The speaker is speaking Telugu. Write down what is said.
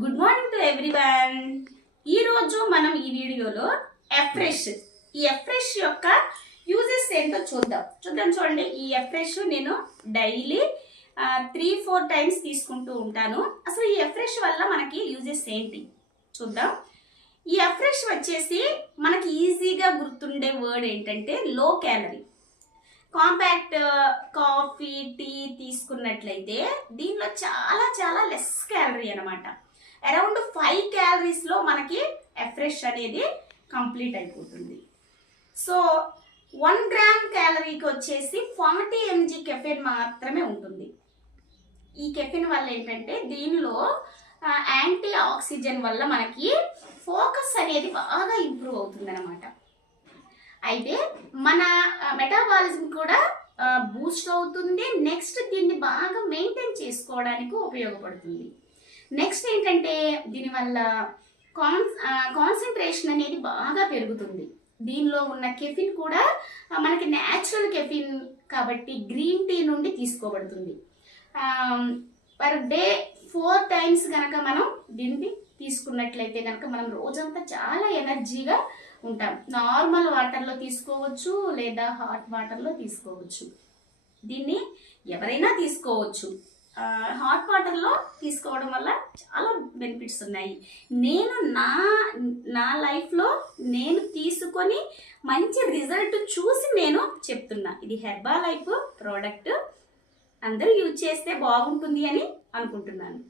Good morning to everyone. ఈరోజు మనం ఈ వీడియోలో ఎఫ్రెష్ ఈ ఎఫ్రెష్ యొక్క యూజెస్ ఏంటో చూడండి. ఈ ఎఫ్రెష్ నేను డైలీ 3-4 టైమ్స్ తీసుకుంటూ ఉంటాను. అసలు ఈ ఎఫ్రెష్ వల్ల మనకి యూజెస్ ఏంటి చూద్దాం. ఈ ఎఫ్రెష్ వచ్చేసి మనకి ఈజీగా గుర్తుండే వర్డ్ ఏంటంటే low calorie. Compact coffee tea తీసుకున్నట్లయితే దీనిలో చాలా చాలా లెస్ క్యాలరీ అనమాట. అరౌండ్ 5 క్యాలరీస్లో మనకి ఎఫ్రెష్ అనేది కంప్లీట్ అయిపోతుంది. సో 1 గ్రామ్ క్యాలరీకి వచ్చేసి 40 mg కెఫెన్ మాత్రమే ఉంటుంది. ఈ కెఫెన్ వల్ల ఏంటంటే దీనిలో యాంటీ ఆక్సిజన్ వల్ల మనకి ఫోకస్ అనేది బాగా ఇంప్రూవ్ అవుతుంది అనమాట. అయితే మన మెటాబాలిజం కూడా బూస్ట్ అవుతుంది. నెక్స్ట్ దీన్ని బాగా మెయింటైన్ చేసుకోవడానికి ఉపయోగపడుతుంది. నెక్స్ట్ ఏంటంటే దీనివల్ల కాన్సన్ట్రేషన్ అనేది బాగా పెరుగుతుంది. దీనిలో ఉన్న కెఫిన్ కూడా మనకి న్యాచురల్ కెఫిన్ కాబట్టి గ్రీన్ టీ నుండి తీసుకోబడుతుంది. పర్ డే 4 టైమ్స్ కనుక మనం దీన్ని తీసుకున్నట్లయితే కనుక మనం రోజంతా చాలా ఎనర్జీగా ఉంటాం. నార్మల్ వాటర్లో తీసుకోవచ్చు లేదా హాట్ వాటర్లో తీసుకోవచ్చు. దీన్ని ఎవరైనా తీసుకోవచ్చు. హాట్ వాటర్లో తీసుకోవడం వల్ల చాలా బెనిఫిట్స్ ఉన్నాయి. నేను నా లైఫ్లో నేను తీసుకొని మంచి రిజల్ట్ చూసి నేను చెప్తున్నా. ఇది హెర్బా లైఫ్ ప్రోడక్ట్, అందరూ యూజ్ చేస్తే బాగుంటుంది అని అనుకుంటున్నాను.